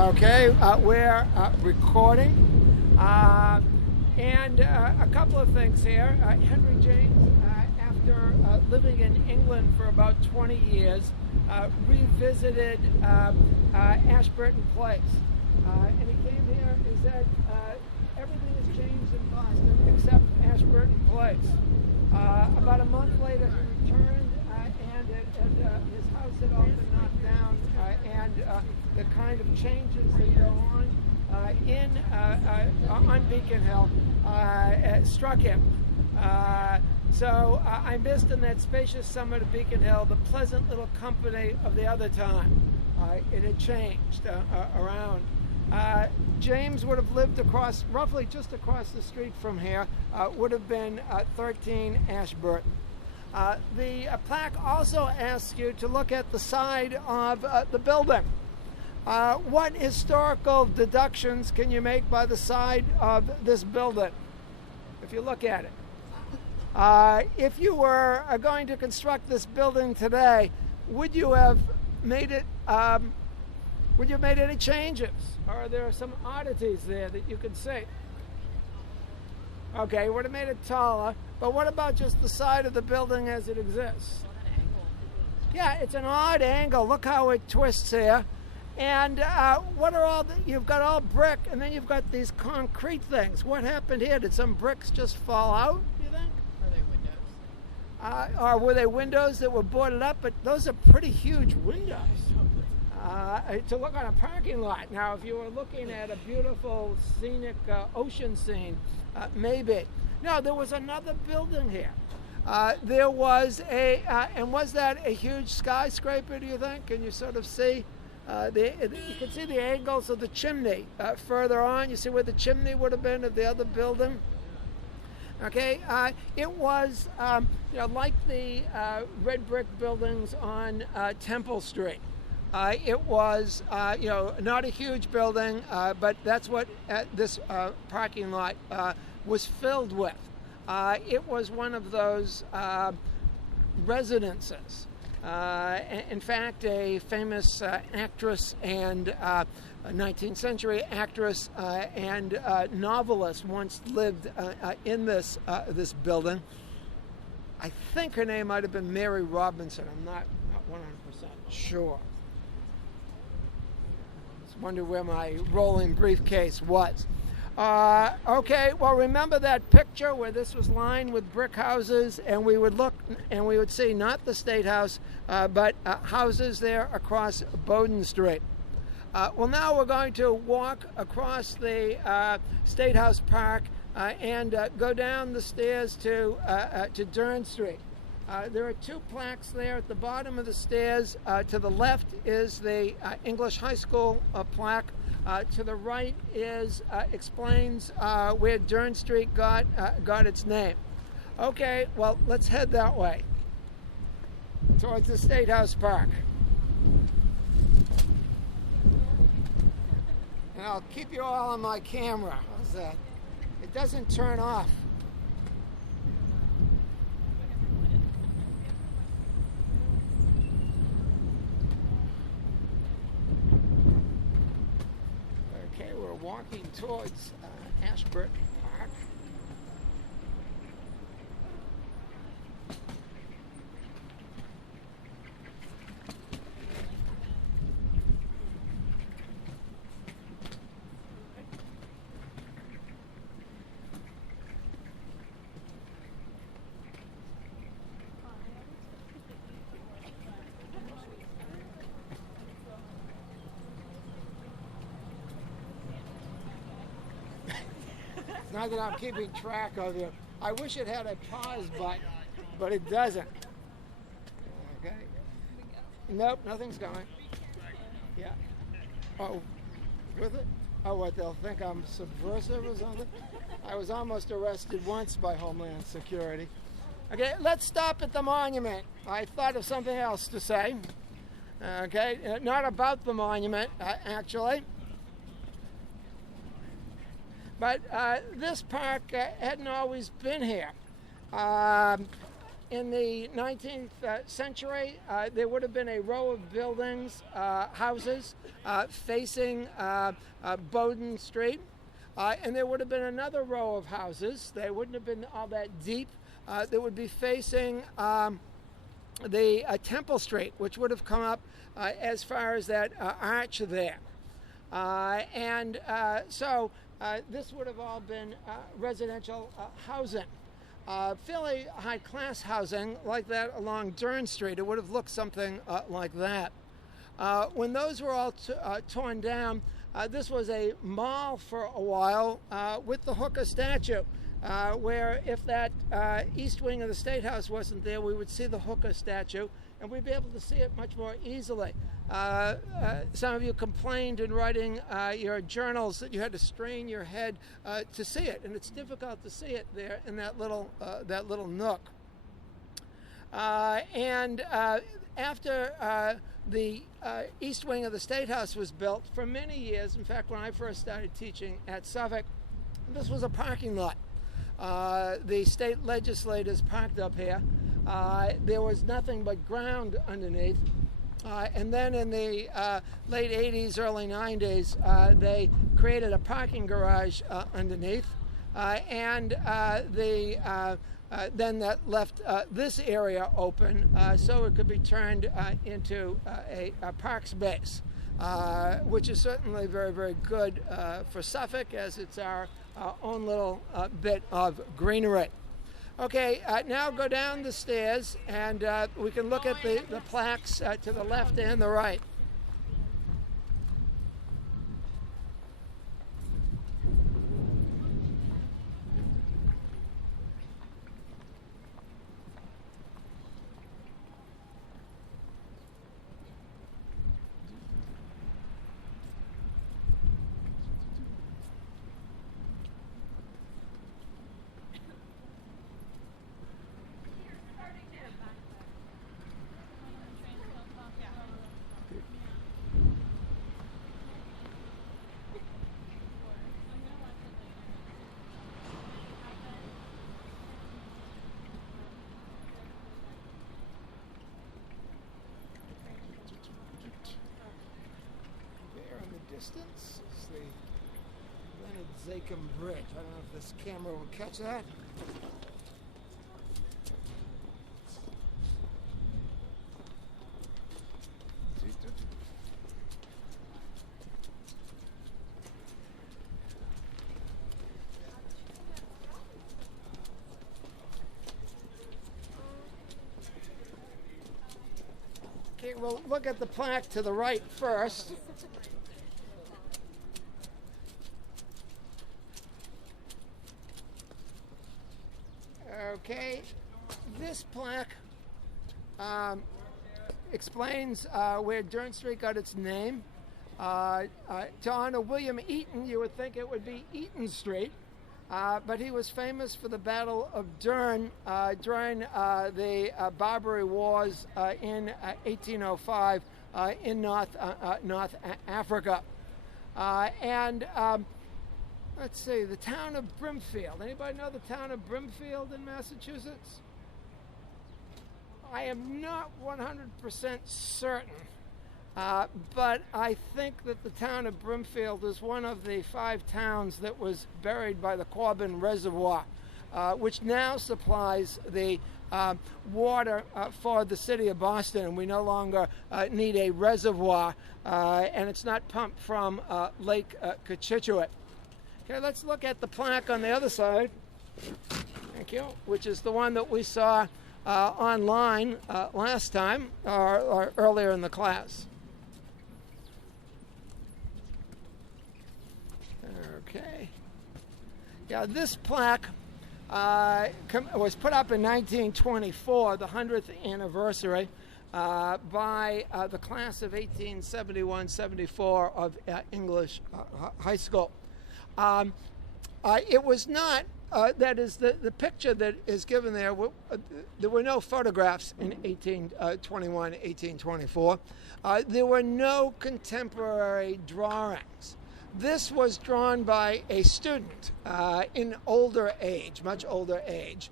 Okay, we're recording. And a couple of things here. Henry James, after living in England for about 20 years, revisited Ashburton Place. And he came here and said, everything has changed in Boston except Ashburton Place. About a month later, he returned, and his house had all been knocked down, and the kind of changes that go on Beacon Hill struck him. So I missed in that spacious summit of Beacon Hill the pleasant little company of the other time. It had changed around. James would have lived roughly just across the street from here, would have been 13 Ashburton. The plaque also asks you to look at the side of the building. What historical deductions can you make by the side of this building, if you look at it? If you were going to construct this building today, would you have made it? Would you have made any changes? Or are there some oddities there that you could see? Okay, you would have made it taller, but what about just the side of the building as it exists? Yeah, it's an odd angle. Look how it twists here. And what are you've got all brick, and then you've got these concrete things. What happened here? Did some bricks just fall out, do you think? Are they windows? Or were they windows that were boarded up? But those are pretty huge windows to look on a parking lot. Now, if you were looking at a beautiful scenic ocean scene, maybe. No, there was another building here. There was and was that a huge skyscraper, do you think? Can you sort of see? You can see the angles of the chimney further on. You see where the chimney would have been of the other building. Okay, it was like the red brick buildings on Temple Street. It was not a huge building, but that's what this parking lot was filled with. It was one of those residences. In fact, a famous actress and 19th century actress and novelist once lived in this building. I think her name might have been Mary Robinson. I'm not 100% sure. Just wonder where my rolling briefcase was. Okay, well, remember that picture where this was lined with brick houses, and we would look and we would see not the State House, but houses there across Bowden Street. Well, now we're going to walk across the State House Park and go down the stairs to Dern Street. There are two plaques there at the bottom of the stairs. To the left is the English High School plaque. To the right explains where Dern Street got its name. Okay, well, let's head that way towards the State House Park. And I'll keep you all on my camera. How's that? It doesn't turn off. Okay, we're walking towards Ashburton Park. Not that I'm keeping track of you. I wish it had a pause button, but it doesn't. Okay. Nope, nothing's going. Yeah. Oh, with it? Oh, what, they'll think I'm subversive or something? I was almost arrested once by Homeland Security. Okay, let's stop at the monument. I thought of something else to say. Okay, not about the monument, actually. But this park hadn't always been here. In the 19th century, there would have been a row of buildings, houses, facing Bowdoin Street. And there would have been another row of houses. They wouldn't have been all that deep. That would be facing the Temple Street, which would have come up as far as that arch there. So this would have all been residential housing. Fairly high-class housing like that along Dern Street. It would have looked something like that. When those were all torn down, this was a mall for a while with the Hooker statue, where if that east wing of the State House wasn't there, we would see the Hooker statue, and we'd be able to see it much more easily. Some of you complained in writing your journals that you had to strain your head to see it, and it's difficult to see it there in that little nook. After the east wing of the State House was built, for many years, in fact, when I first started teaching at Suffolk, this was a parking lot. The state legislators parked up here. There was nothing but ground underneath. And then in the late 80s, early 90s, they created a parking garage underneath. Then that left this area open so it could be turned into a park space, which is certainly very, very good for Suffolk, as it's our own little bit of greenery. Okay, now go down the stairs and we can look at the plaques to the left and the right. Distance is the Leonard Zachem Bridge. I don't know if this camera will catch that. Okay, we'll look at the plaque to the right first. Okay, this plaque explains where Dern Street got its name. To honor William Eaton, you would think it would be Eaton Street, but he was famous for the Battle of Dern during the Barbary Wars in 1805 in North Africa. Let's see, the town of Brimfield. Anybody know the town of Brimfield in Massachusetts? I am not 100% certain, but I think that the town of Brimfield is one of the 5 towns that was buried by the Corbin Reservoir, which now supplies the water for the city of Boston, and we no longer need a reservoir, and it's not pumped from Lake Cochituate. Okay, let's look at the plaque on the other side. Thank you. Which is the one that we saw online last time or earlier in the class. Okay. Yeah, this plaque was put up in 1924, the 100th anniversary, by the class of 1871-74 of English High School. It was not, that is, the picture that is given there, there were no photographs in 1821, 1824. There were no contemporary drawings. This was drawn by a student in older age, much older age,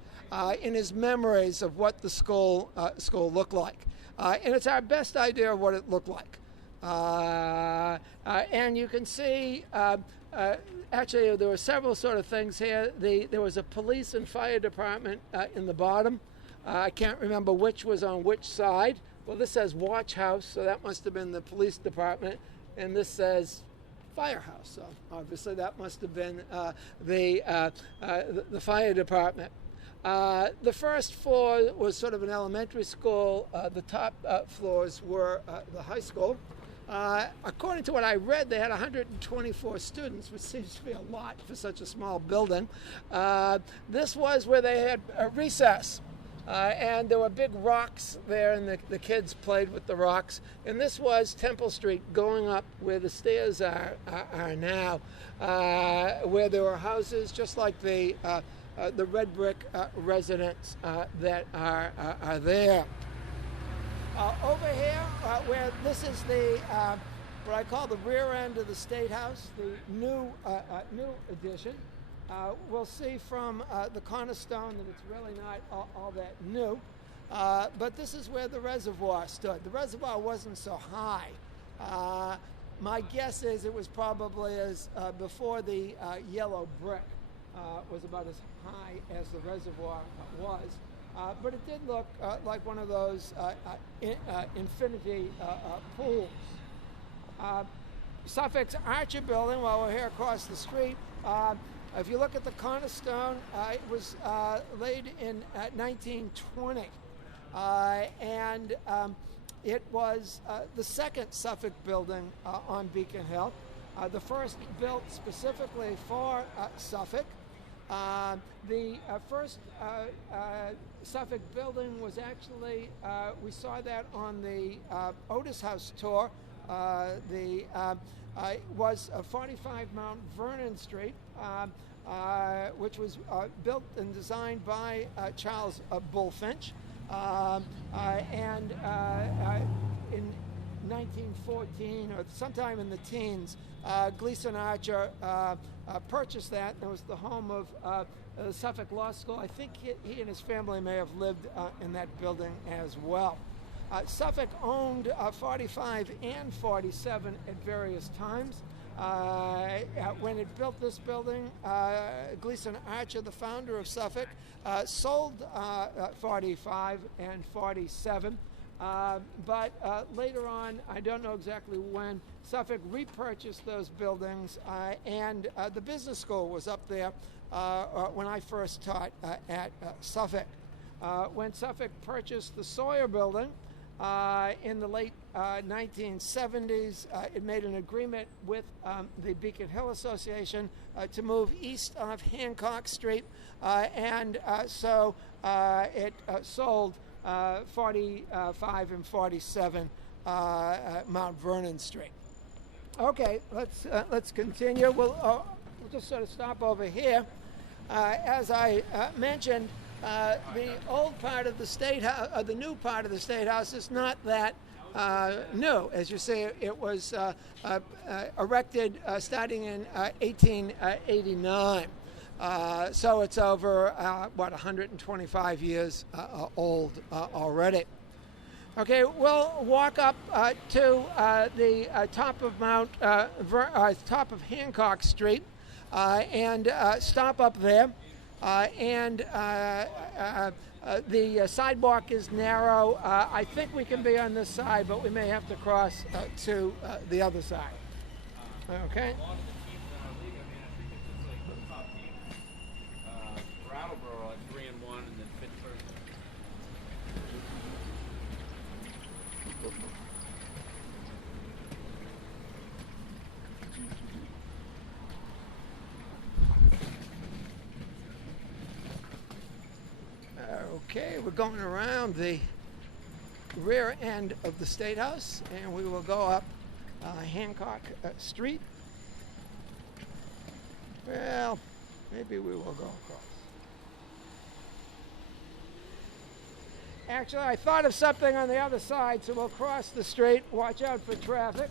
in his memories of what the school looked like. And it's our best idea of what it looked like. And you can see, actually, there were several sort of things here. There was a police and fire department in the bottom. I can't remember which was on which side. Well, this says watch house, so that must have been the police department. And this says firehouse, so obviously that must have been the fire department. The first floor was sort of an elementary school. The top floors were the high school. According to what I read, they had 124 students, which seems to be a lot for such a small building. This was where they had a recess. And there were big rocks there, and the kids played with the rocks. And this was Temple Street, going up where the stairs are now, where there were houses just like the red brick residence that are there. Over here, where this is the what I call the rear end of the State House, the new addition. We'll see from the cornerstone that it's really not all that new. But this is where the reservoir stood. The reservoir wasn't so high. My guess is it was probably as before the yellow brick was about as high as the reservoir was. But it did look like one of those infinity pools. Suffolk's Archer building, while we're here across the street, if you look at the cornerstone, it was laid in 1920. And it was the second Suffolk building on Beacon Hill. The first built specifically for Suffolk. The first Suffolk building was actually, we saw that on the Otis House tour. Was 45 Mount Vernon Street, which was built and designed by Charles Bulfinch. And in 1914, or sometime in the teens, Gleason Archer purchased that. It was the home of the Suffolk Law School. I think he and his family may have lived in that building as well. Suffolk owned 45 and 47 at various times. When it built this building, Gleason Archer, the founder of Suffolk, sold 45 and 47. But later on, I don't know exactly when, Suffolk repurchased those buildings, and the business school was up there when I first taught at Suffolk. When Suffolk purchased the Sawyer building in the late 1970s, it made an agreement with the Beacon Hill Association to move east of Hancock Street, and so it sold 45 and 47 Mount Vernon Street. Okay, let's continue. We'll just sort of stop over here. As I mentioned, the old part of the State House, the new part of the State House, is not that new. As you see, it was erected starting in 1889. So it's over, 125 years old already. Okay, we'll walk up to the top of top of Hancock Street and stop up there. The sidewalk is narrow. I think we can be on this side, but we may have to cross to the other side. Okay. Brattleboro at 3-1, and then Pittsburgh. Okay, we're going around the rear end of the State House, and we will go up Hancock Street. Well, maybe we will go across. Actually, I thought of something on the other side, so we'll cross the street. Watch out for traffic.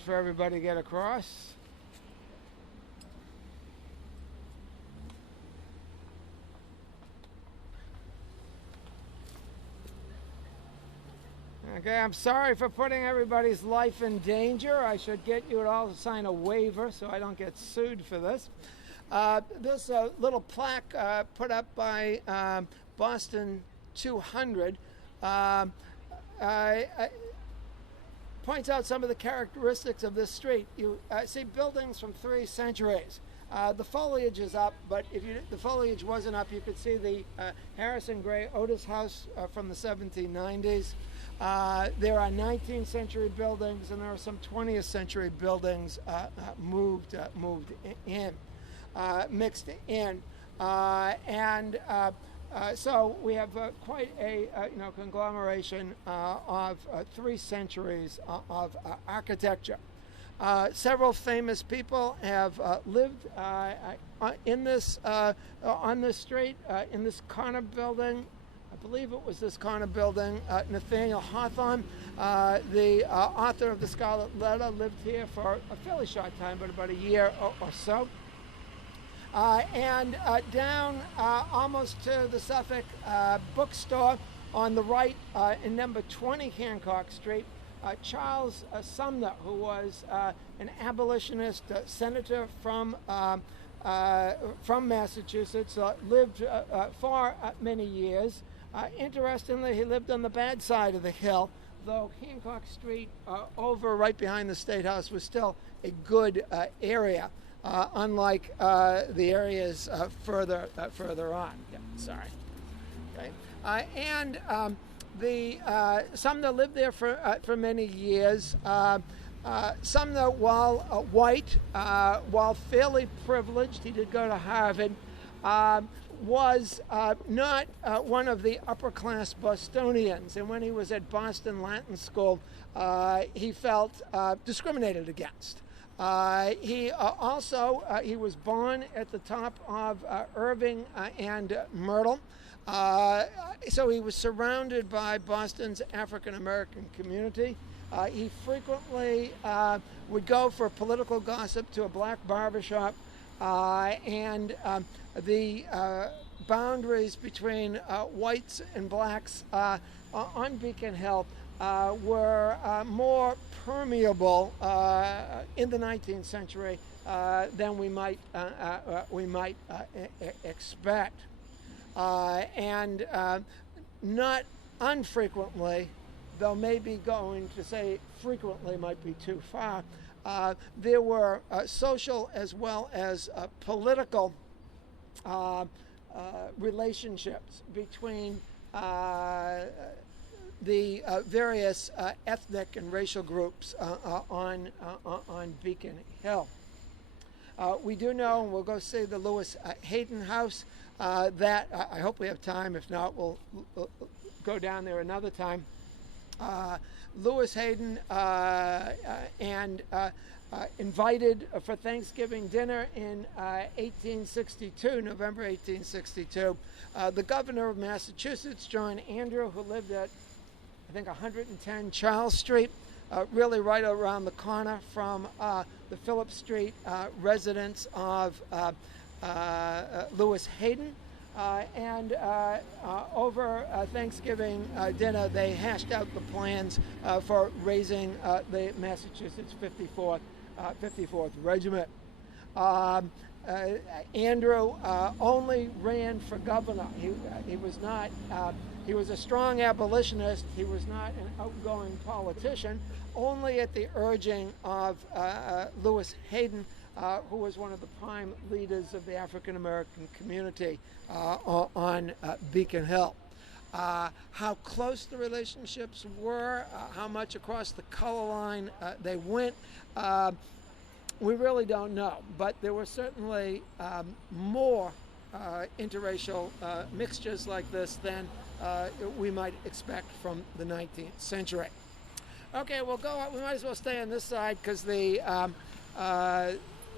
wait for everybody to get across. Okay, I'm sorry for putting everybody's life in danger. I should get you all to sign a waiver so I don't get sued for this. This little plaque put up by Boston 200 points out some of the characteristics of this street. You see buildings from 3 centuries. The foliage is up, but if the foliage wasn't up, you could see the Harrison Gray Otis house from the 1790s. There are 19th century buildings, and there are some 20th century buildings moved in, mixed in, so we have quite a conglomeration of 3 centuries of architecture. Several famous people have lived in this on this street, in this corner building. I believe it was this corner building. Nathaniel Hawthorne, the author of the Scarlet Letter, lived here for a fairly short time, but about a year or so. And down almost to the Suffolk bookstore on the right in number 20 Hancock Street, Charles Sumner, who was an abolitionist senator from Massachusetts, lived for many years. Interestingly, he lived on the bad side of the hill, though Hancock Street over right behind the State House was still a good area, unlike the areas further on. Yeah, sorry. Okay. Sumner lived there for many years. Sumner, while white, while fairly privileged, he did go to Harvard, was not one of the upper-class Bostonians. And when he was at Boston Latin School, he felt discriminated against. He was born at the top of Irving and Myrtle. So he was surrounded by Boston's African-American community. He frequently would go for political gossip to a black barbershop, and the boundaries between whites and blacks on Beacon Hill were more permeable in the 19th century than we might expect. And not unfrequently, though maybe going to say frequently might be too far, there were social as well as political relationships between the various ethnic and racial groups on Beacon Hill. We do know, and we'll go see the Lewis Hayden house, that I hope we have time. If not, we'll go down there another time. Lewis Hayden invited for Thanksgiving dinner in 1862, November 1862, the governor of Massachusetts, John Andrew, who lived at, I think, 110 Charles Street, really right around the corner from the Phillips Street residence of Lewis Hayden. And over Thanksgiving dinner, they hashed out the plans for raising the Massachusetts 54th Regiment. Andrew only ran for governor. He was not. He was a strong abolitionist. He was not an outgoing politician. Only at the urging of Lewis Hayden, who was one of the prime leaders of the African American community on Beacon Hill. How close the relationships were, how much across the color line they went, we really don't know. But there were certainly more interracial mixtures like this than we might expect from the 19th century. Okay, we'll go. We might as well stay on this side because the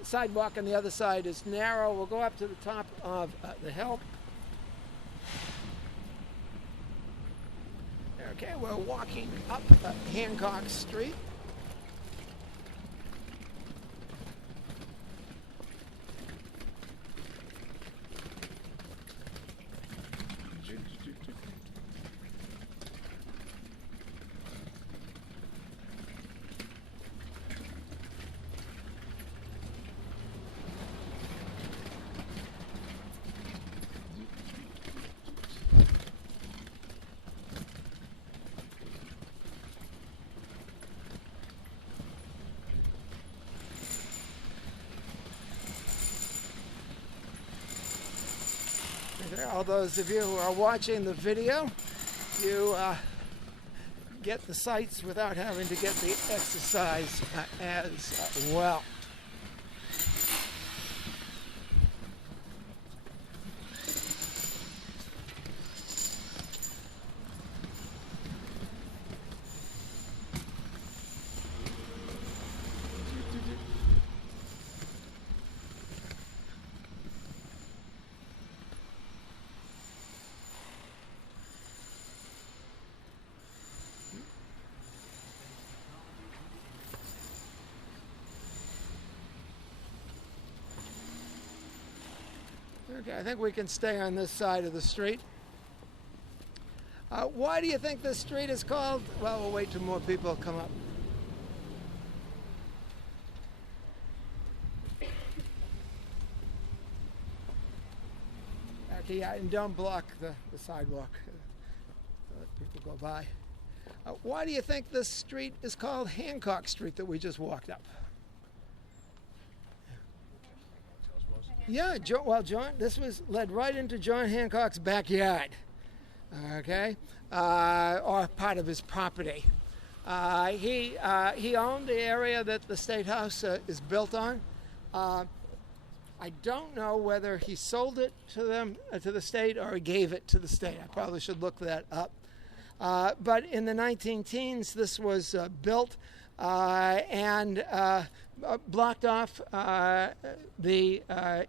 sidewalk on the other side is narrow. We'll go up to the top of the hill. Okay, we're walking up Hancock Street. all those of you who are watching the video, you get the sights without having to get the exercise as well. Okay, I think we can stay on this side of the street. Why do you think this street is called? Well, we'll wait till more people come up. Okay, yeah, and don't block the sidewalk. Let people go by. Why do you think this street is called Hancock Street that we just walked up? Yeah, John, this led right into John Hancock's backyard, okay, or part of his property. He owned the area that the State House is built on. I don't know whether he sold it to them, to the state, or he gave it to the state. I probably should look that up. But in the 19-teens, this was built and blocked off the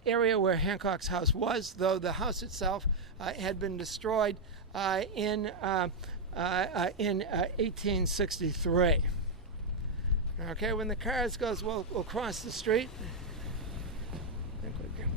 area where Hancock's house was, though the house itself had been destroyed in 1863. Okay, when the cars goes, we'll cross the street. I think we can.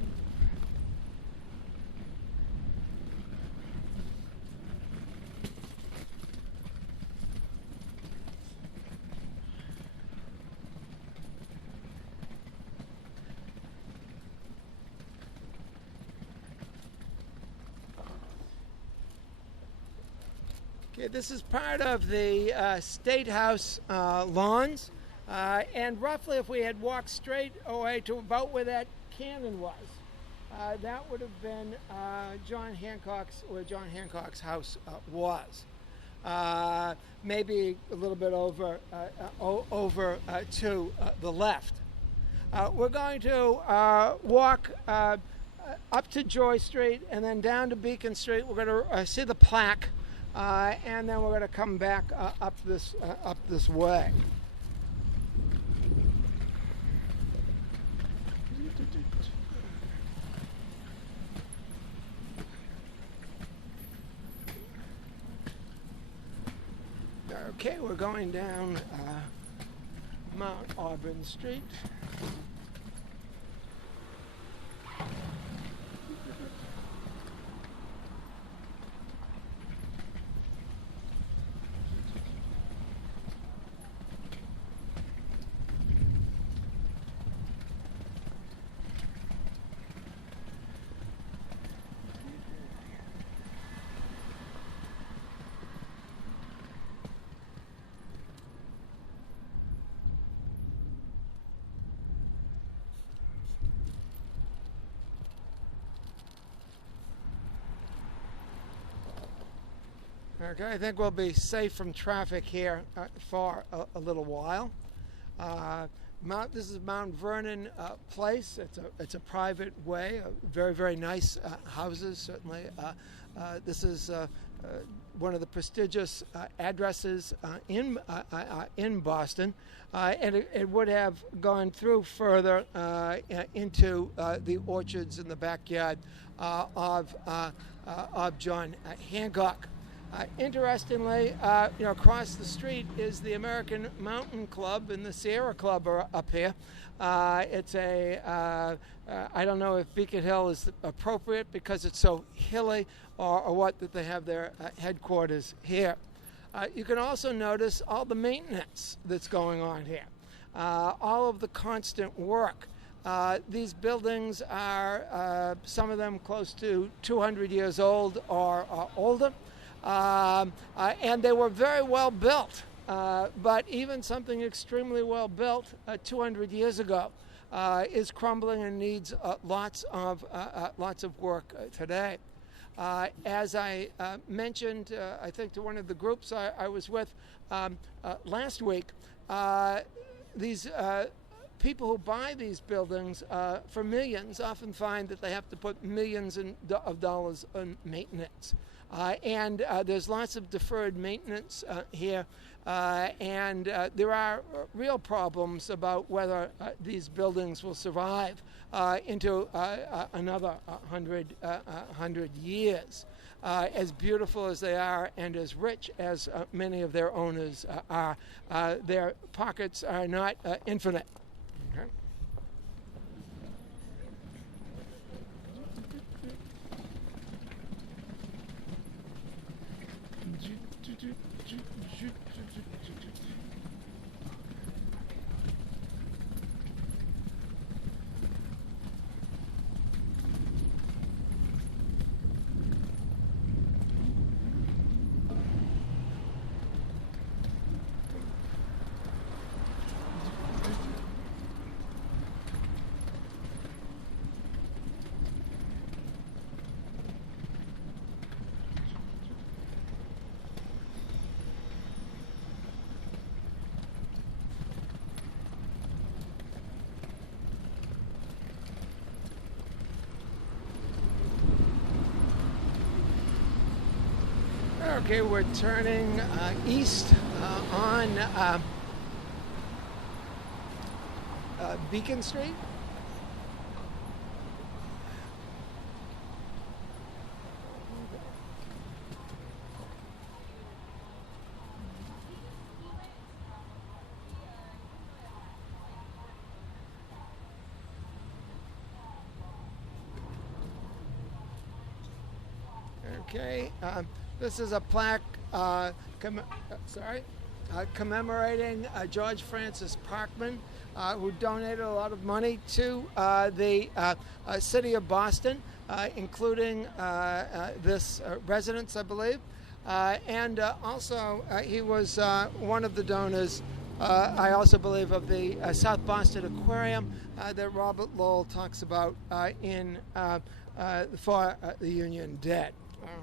Okay, this is part of the State House lawns, and roughly if we had walked straight away to about where that cannon was, that would have been where John Hancock's house was. Maybe a little bit over to the left. We're going to walk up to Joy Street and then down to Beacon Street. We're going to see the plaque. And then we're going to come back up this way. Okay, we're going down Mount Auburn Street. Okay, I think we'll be safe from traffic here for a little while. This is Mount Vernon Place. It's a private way. Very, very nice houses, certainly. This is one of the prestigious addresses in Boston, and it would have gone through further into the orchards in the backyard of John Hancock. Interestingly, across the street is the American Mountain Club and the Sierra Club are up here. It's I don't know if Beacon Hill is appropriate because it's so hilly or what, that they have their headquarters here. You can also notice all the maintenance that's going on here, all of the constant work. These buildings are, some of them close to 200 years old or older. And they were very well built, but even something extremely well built 200 years ago is crumbling and needs lots of work today. As I mentioned, I think to one of the groups I was with last week, these people who buy these buildings for millions often find that they have to put millions of dollars on maintenance. And there's lots of deferred maintenance here, and there are real problems about whether these buildings will survive into another 100 years. As beautiful as they are and as rich as many of their owners are, their pockets are not infinite. Okay. Okay, we're turning east on Beacon Street. Okay, this is a plaque commemorating George Francis Parkman, who donated a lot of money to the city of Boston, including this residence, I believe. And also, he was one of the donors, I also believe, of the South Boston Aquarium that Robert Lowell talks about in For the Union Dead.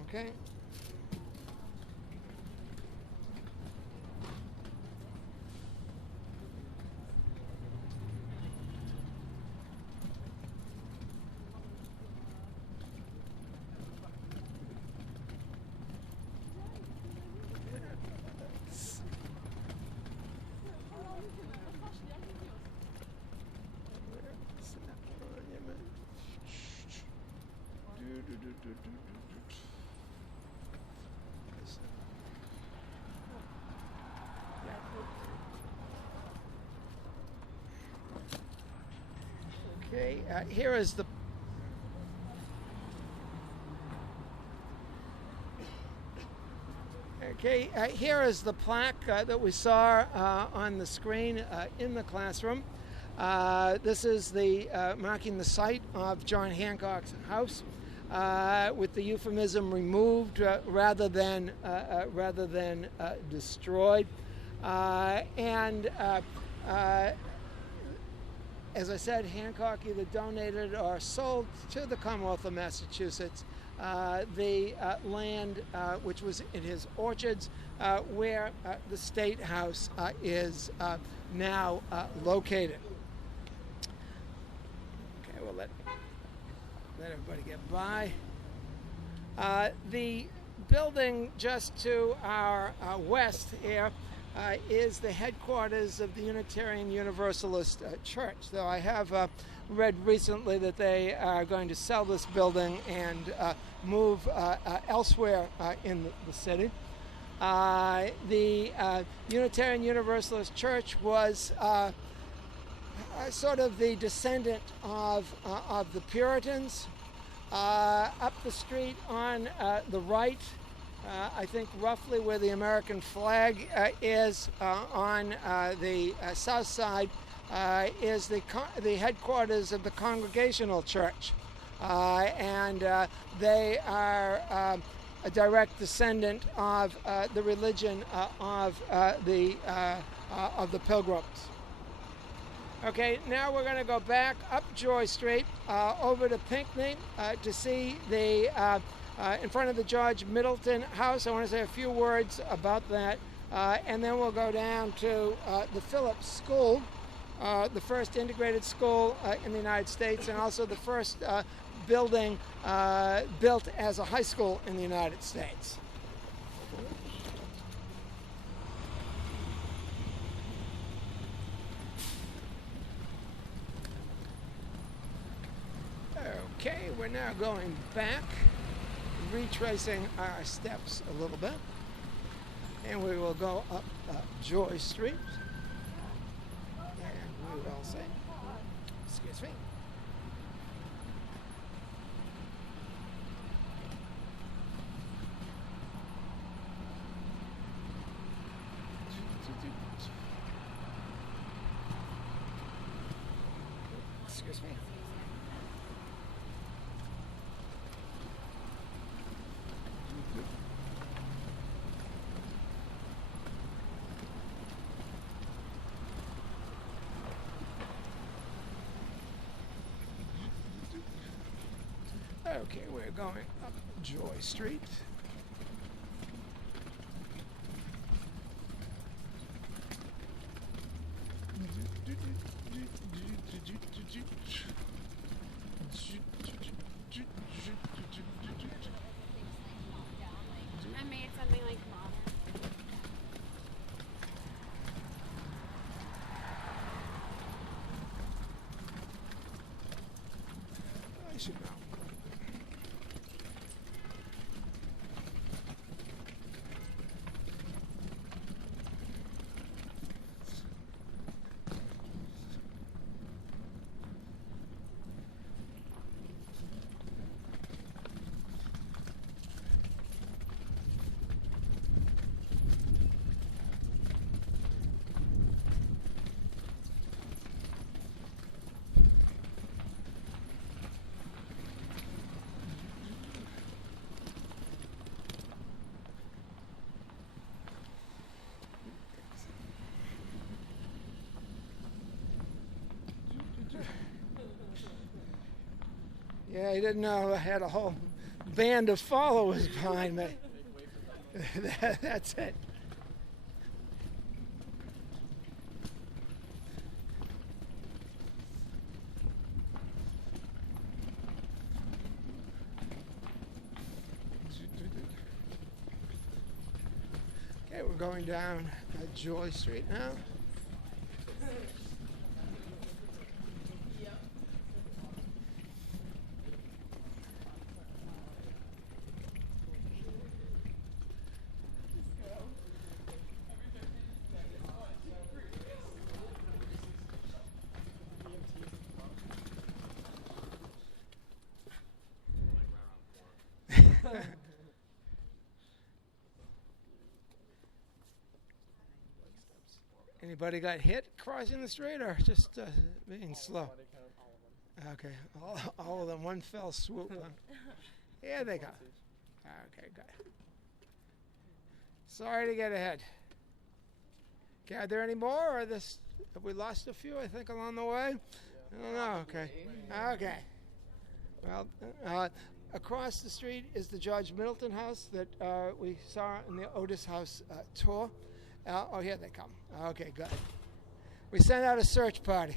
Okay. Okay, here is the here is the plaque that we saw on the screen in the classroom. This is the marking the site of John Hancock's house, with the euphemism removed rather than destroyed, and. As I said, Hancock either donated or sold to the Commonwealth of Massachusetts the land which was in his orchards, where the State House is now located. Okay, we'll let everybody get by. The building just to our west here is the headquarters of the Unitarian Universalist Church. Though I have read recently that they are going to sell this building and move elsewhere in the city. The Unitarian Universalist Church was sort of the descendant of the Puritans. Up the street on the right, I think roughly where the American flag is, on the south side, is the headquarters of the Congregational Church, and they are a direct descendant of the religion of the Pilgrims. Okay, now we're going to go back up Joy Street over to Pinckney to see the in front of the George Middleton House. I want to say a few words about that, and then we'll go down to the Phillips School, the first integrated school in the United States, and also the first building built as a high school in the United States. Okay, we're now going back, retracing our steps a little bit, and we will go up Joy Street, and we will say, excuse me. Excuse me. Okay, we're going up Joy Street. I made something like modern. I should know. Yeah, he didn't know I had a whole band of followers behind me. That's it. Okay, we're going down Joy Street now. Anybody got hit crossing the street or just being slow? Okay, all of them, one fell swoop. Huh? Here they go. Okay, good. Sorry to get ahead. Okay, are there any more, or this? Have we lost a few? I think along the way. I don't know. Okay. Okay. Well, across the street is the George Middleton House that we saw in the Otis House tour. Oh, here they come. Okay, good. We sent out a search party.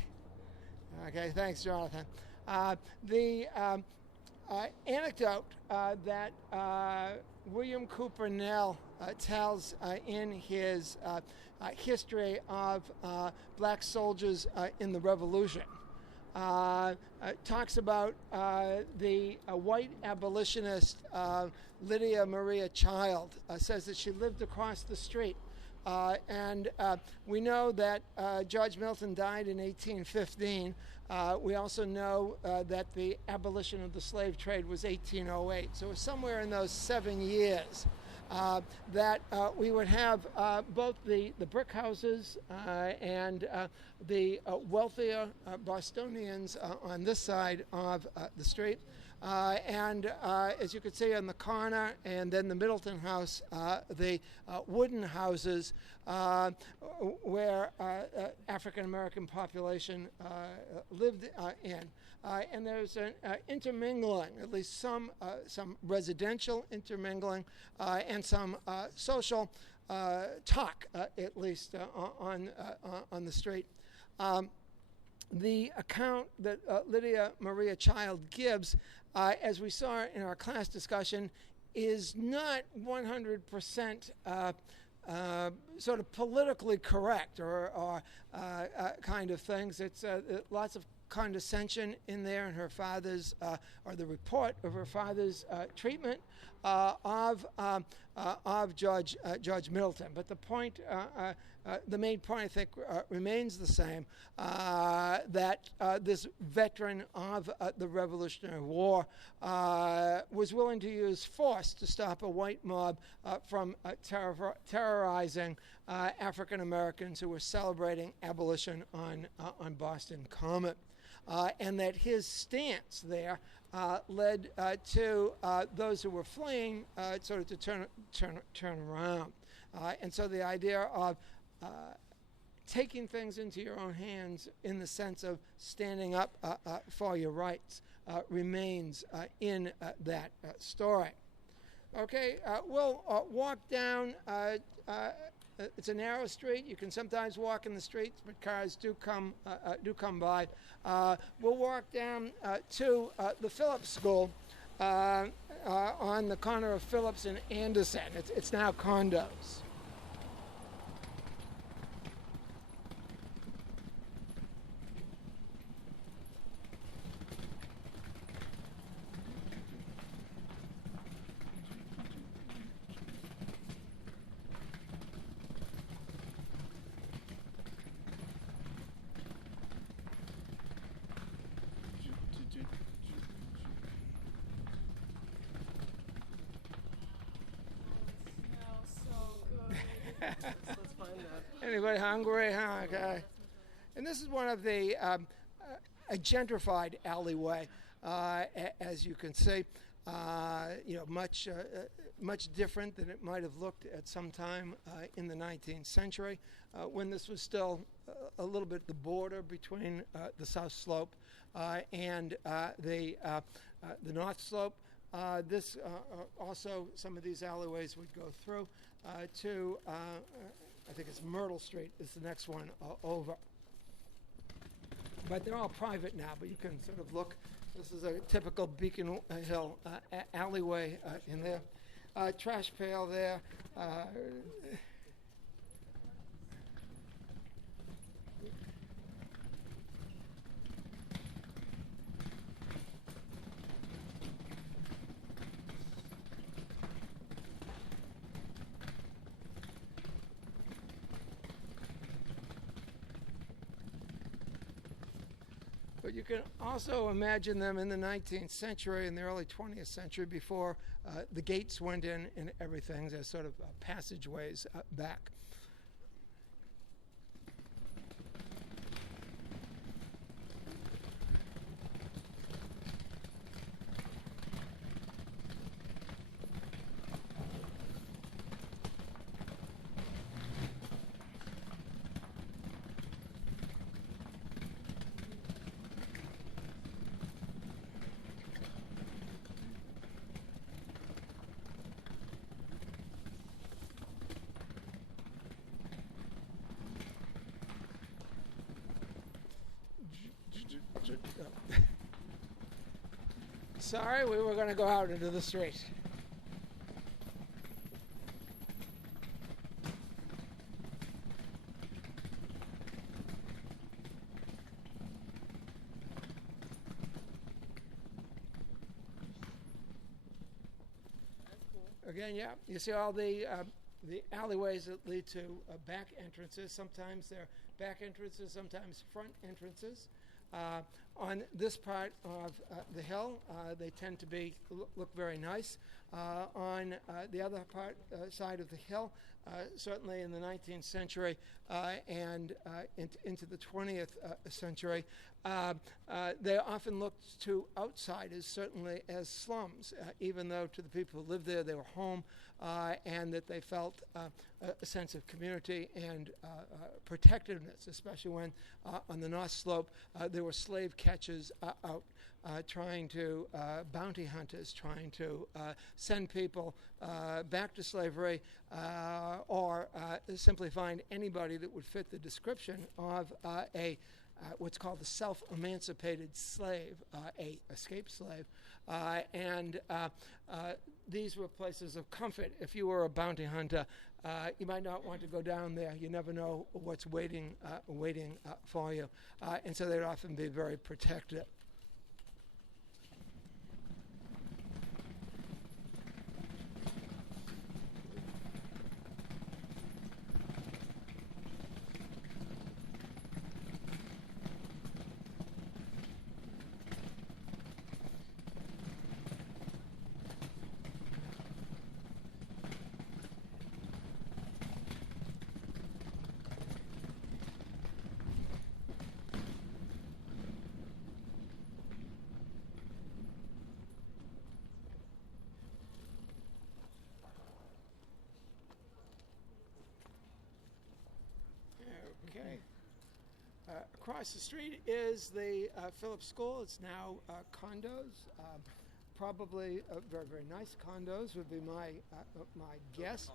Okay, thanks, Jonathan. The anecdote that William Cooper Nell tells in his history of black soldiers in the Revolution talks about the white abolitionist Lydia Maria Child. Says that she lived across the street. And we know that George Milton died in 1815. We also know that the abolition of the slave trade was 1808. So it was somewhere in those 7 years that we would have both the brick houses and the wealthier Bostonians on this side of the street. And as you can see on the corner, and then the Middleton House, the wooden houses where African American population lived in. And there's an intermingling, at least some residential intermingling, and some social talk, at least on the street. The account that Lydia Maria Child gives, as we saw in our class discussion, is not 100% sort of politically correct or kind of things. It's lots of condescension in there in her father's, or the report of her father's treatment of Judge Middleton. But the main point, I think, remains the same, that this veteran of the Revolutionary War was willing to use force to stop a white mob from terrorizing African Americans who were celebrating abolition on Boston Common. And that his stance there led to those who were fleeing sort of to turn around. And so the idea of taking things into your own hands in the sense of standing up for your rights remains in that story. Okay, we'll walk down. It's a narrow street. You can sometimes walk in the streets, but cars do come by. We'll walk down to the Phillips School on the corner of Phillips and Anderson. It's now condos. Let's find that. Anybody hungry? Huh? Okay. And this is one of the a gentrified alleyway, as you can see. Much different than it might have looked at some time in the 19th century, when this was still a little bit the border between the South Slope and the North Slope. This also, some of these alleyways would go through to, I think it's Myrtle Street is the next one over. But they're all private now, but you can sort of look. This is a typical Beacon Hill alleyway in there. Trash pail there. But you can also imagine them in the 19th century and the early 20th century before the gates went in and everything as sort of passageways back. Sorry, we were going to go out into the street. Again, yeah, you see all the alleyways that lead to back entrances. Sometimes they're back entrances, sometimes front entrances. On this part of the hill, they tend to look very nice. On the other side of the hill, certainly in the 19th century and into the 20th century, they often looked to outsiders certainly as slums, even though to the people who lived there they were home, and that they felt a sense of community and protectiveness, especially when on the North Slope there were slave catchers out trying to, bounty hunters trying to send people back to slavery or simply find anybody that would fit the description of what's called a self-emancipated slave, a escaped slave, and these were places of comfort. If you were a bounty hunter, you might not want to go down there. You never know what's waiting for you, and so they'd often be very protective. Okay. Across the street is the Phillips School. It's now condos. Probably very, very nice condos would be my guess.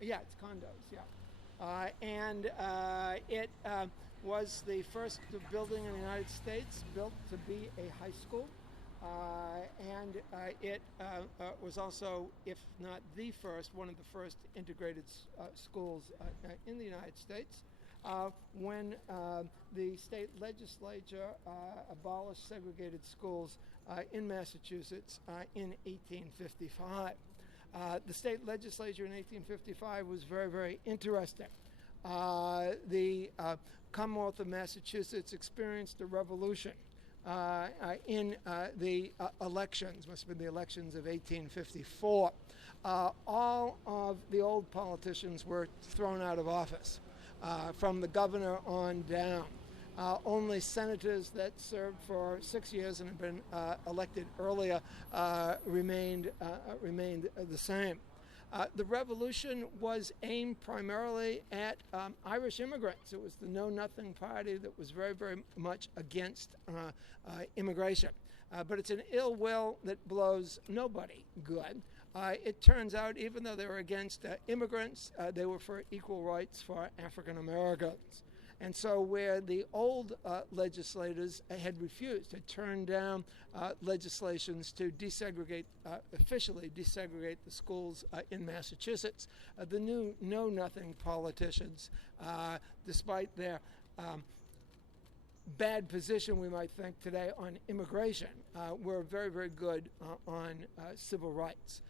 Yeah, it's condos, yeah. And it was the first building in the United States built to be a high school. And it was also, if not the first, one of the first integrated schools in the United States. When the state legislature abolished segregated schools in Massachusetts in 1855. The state legislature in 1855 was very, very interesting. The Commonwealth of Massachusetts experienced a revolution in the elections, must have been the elections of 1854. All of the old politicians were thrown out of office. From the governor on down. Only senators that served for 6 years and had been elected earlier remained the same. The revolution was aimed primarily at Irish immigrants. It was the Know Nothing Party that was very, very much against immigration. But it's an ill will that blows nobody good. It turns out, even though they were against immigrants, they were for equal rights for African Americans. And so where the old legislators had refused, had turned down legislations to officially desegregate the schools in Massachusetts, the new know-nothing politicians, despite their bad position, we might think, today on immigration, were very, very good on civil rights.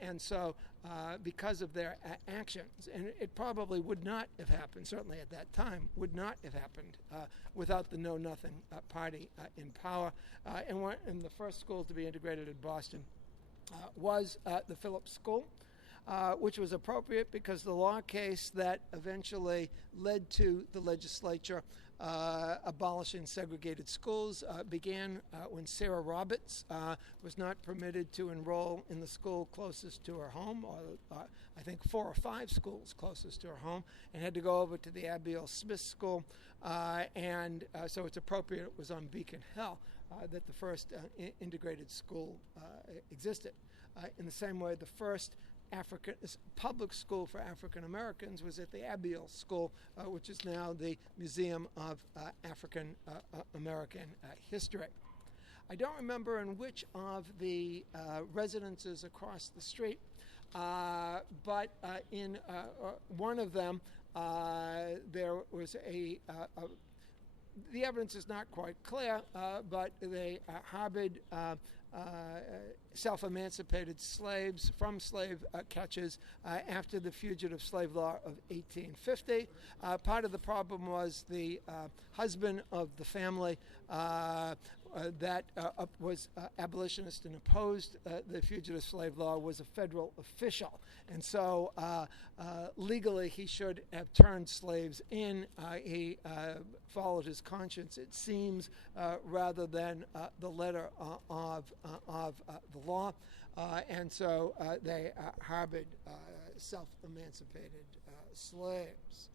And so because of their actions, and it probably would not have happened, certainly at that time, would not have happened without the Know Nothing Party in power. And the first school to be integrated in Boston was the Phillips School, which was appropriate because the law case that eventually led to the legislature abolishing segregated schools began when Sarah Roberts was not permitted to enroll in the school closest to her home, or I think 4 or 5 schools closest to her home, and had to go over to the Abigail Smith School. And so it's appropriate it was on Beacon Hill that the first integrated school existed. In the same way, the first public school for African Americans was at the Abigail School, which is now the Museum of African American History. I don't remember in which of the residences across the street, but in one of them there was the evidence is not quite clear, but they harbored self-emancipated slaves from slave catchers after the Fugitive Slave Law of 1850. Part of the problem was the husband of the family was abolitionist and opposed the fugitive slave law was a federal official. And so legally he should have turned slaves in. He followed his conscience, it seems, rather than the letter of the law. And so they harbored self-emancipated slaves.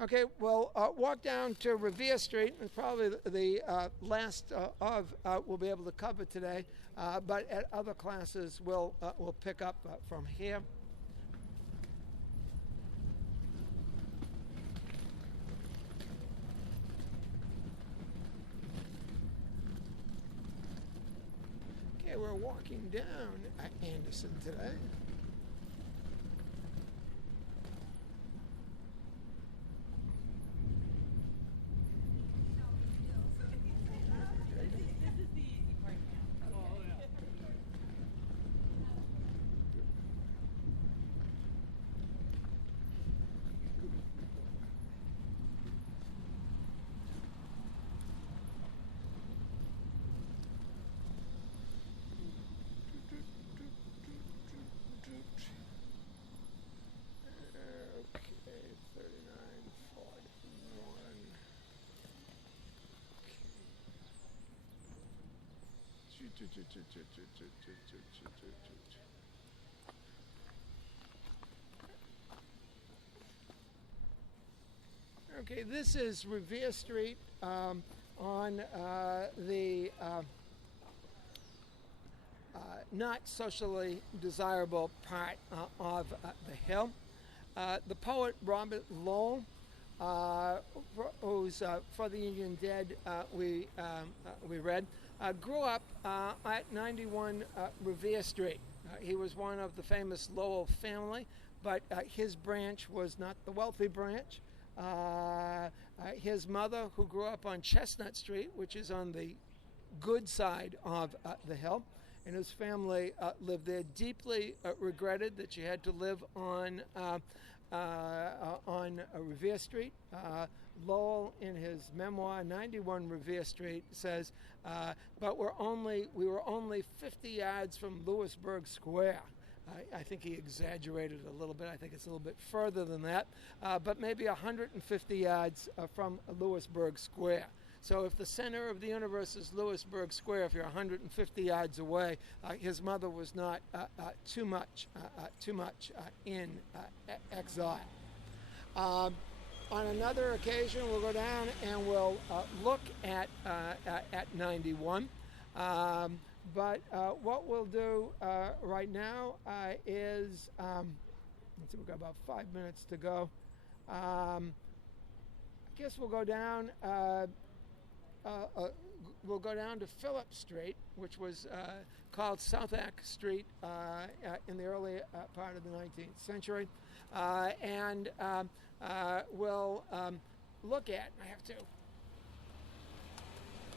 Okay, we'll walk down to Revere Street. It's probably the last we'll be able to cover today, but at other classes we'll pick up from here. Okay, we're walking down Anderson today. Okay, this is Revere Street on the not socially desirable part of the hill. The poet Robert Lowell, who's For the Union Dead, we read, grew up at 91 Revere Street. He was one of the famous Lowell family, but his branch was not the wealthy branch. His mother, who grew up on Chestnut Street, which is on the good side of the hill, and his family lived there, deeply regretted that she had to live on Revere Street. Lowell, in his memoir, 91 Revere Street, says, but we were only 50 yards from Lewisburg Square. I think he exaggerated a little bit. I think it's a little bit further than that, but maybe 150 yards from Lewisburg Square. So if the center of the universe is Lewisburg Square, if you're 150 yards away, his mother was not too much in exile. On another occasion, we'll go down and we'll look at 91. But what we'll do right now is, let's see, we've got about 5 minutes to go. I guess we'll go down. We'll go down to Phillips Street, which was called Southack Street in the early part of the 19th century, and we'll look at. I have to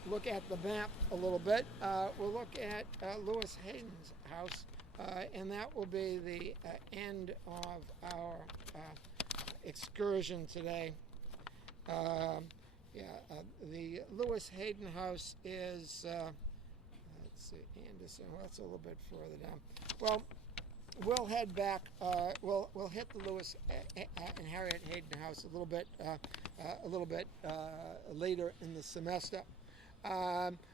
look at the map a little bit. We'll look at Lewis Hayden's house, and that will be the end of our excursion excursion today. The Lewis Hayden house is, let's see, Anderson. Well, that's a little bit further down. Well, we'll head back. We'll hit the Lewis and Harriet Hayden house a little bit later in the semester.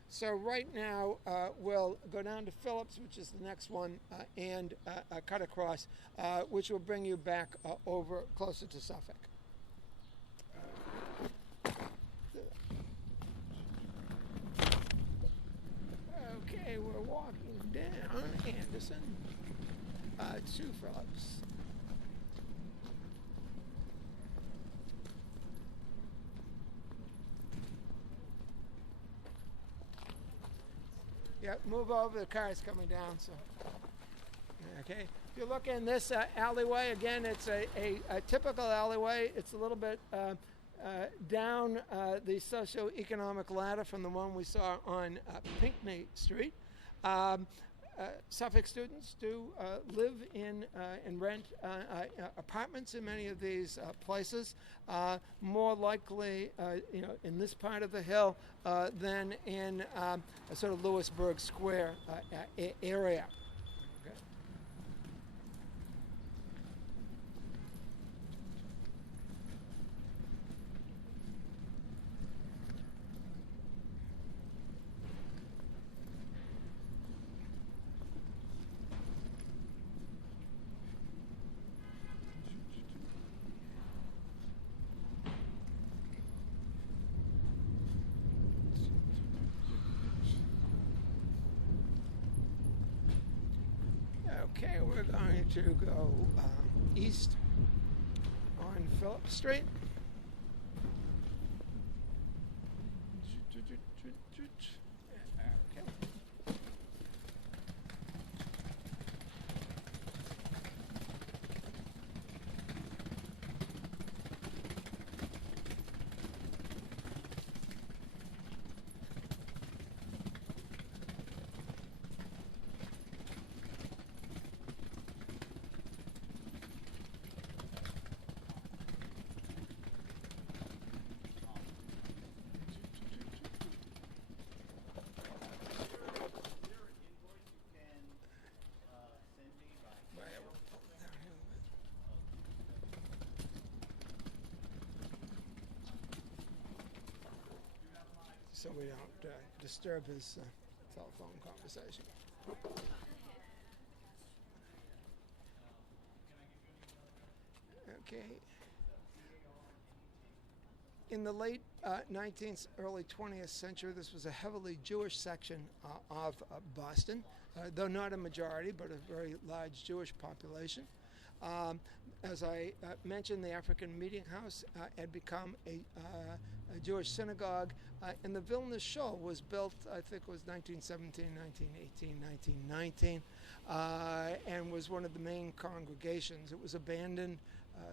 So right now we'll go down to Phillips, which is the next one, and cut across, which will bring you back over closer to Suffolk. Okay, we're walking down Anderson to Phillips. Yeah, move over. The car is coming down. So, okay. If you look in this alleyway, again, it's a typical alleyway. It's a little bit down the socioeconomic ladder from the one we saw on Pinckney Street. Suffolk students do live in and rent apartments in many of these places, more likely, in this part of the hill than in a sort of Lewisburg Square area. Okay. Okay, we're going to go east on Phillips Street. Okay. So we don't disturb his telephone conversation. Okay. In the late 19th, early 20th century, this was a heavily Jewish section of Boston, though not a majority, but a very large Jewish population. As I mentioned, the African Meeting House had become a Jewish synagogue, and the Vilna Shul was built, I think it was 1917, 1918, 1919, and was one of the main congregations. It was abandoned.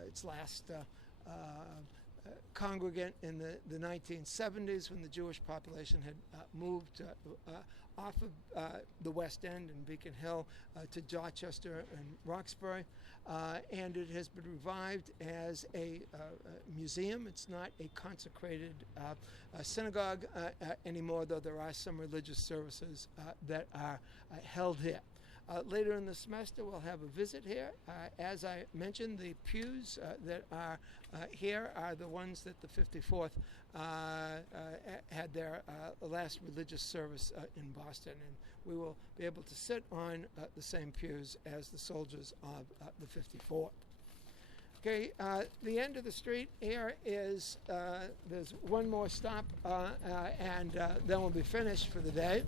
Its last congregant in the 1970s when the Jewish population had moved off of the West End and Beacon Hill to Dorchester and Roxbury, and it has been revived as a museum. It's not a consecrated synagogue anymore, though there are some religious services that are held here. Later in the semester, we'll have a visit here. As I mentioned, the pews that are here are the ones that the 54th had their last religious service in Boston, and we will be able to sit on the same pews as the soldiers of the 54th. Okay, the end of the street here is, there's one more stop, and then we'll be finished for the day.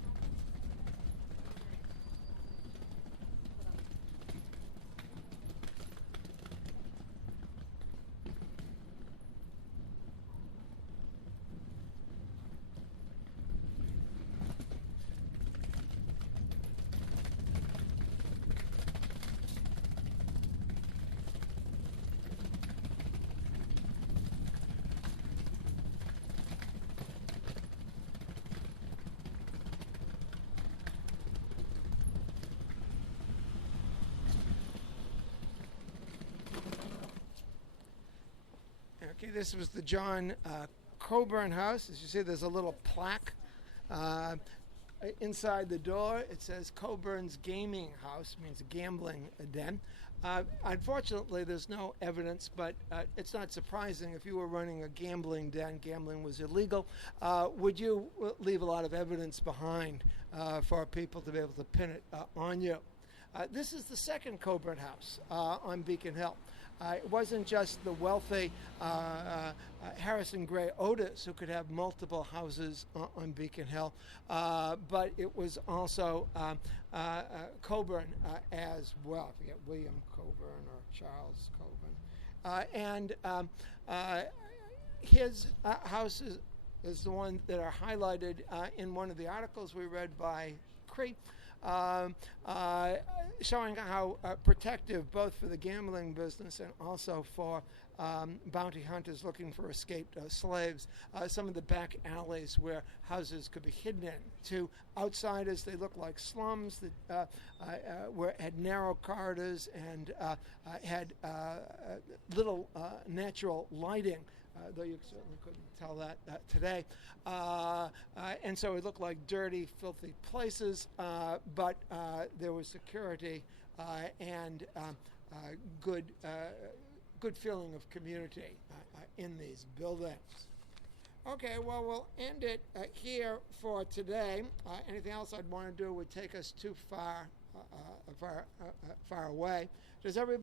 Okay, this was the John Coburn house. As you see, there's a little plaque inside the door. It says Coburn's Gaming House, means a gambling den. Unfortunately, there's no evidence, but it's not surprising. If you were running a gambling den, gambling was illegal, would you leave a lot of evidence behind for people to be able to pin it on you? This is the second Coburn house on Beacon Hill. It wasn't just the wealthy Harrison Gray Otis who could have multiple houses on Beacon Hill, but it was also Coburn as well. I forget, William Coburn or Charles Coburn. And his house is the one that are highlighted in one of the articles we read by Cree. showing how protective both for the gambling business and also for bounty hunters looking for escaped slaves. Some of the back alleys where houses could be hidden in. To outsiders, they looked like slums that had narrow corridors and had little natural lighting. Though you certainly couldn't tell that today. And so it looked like dirty, filthy places, but there was security and good feeling of community in these buildings. Okay, well, we'll end it here for today. Anything else I'd want to do would take us too far away. Does everybody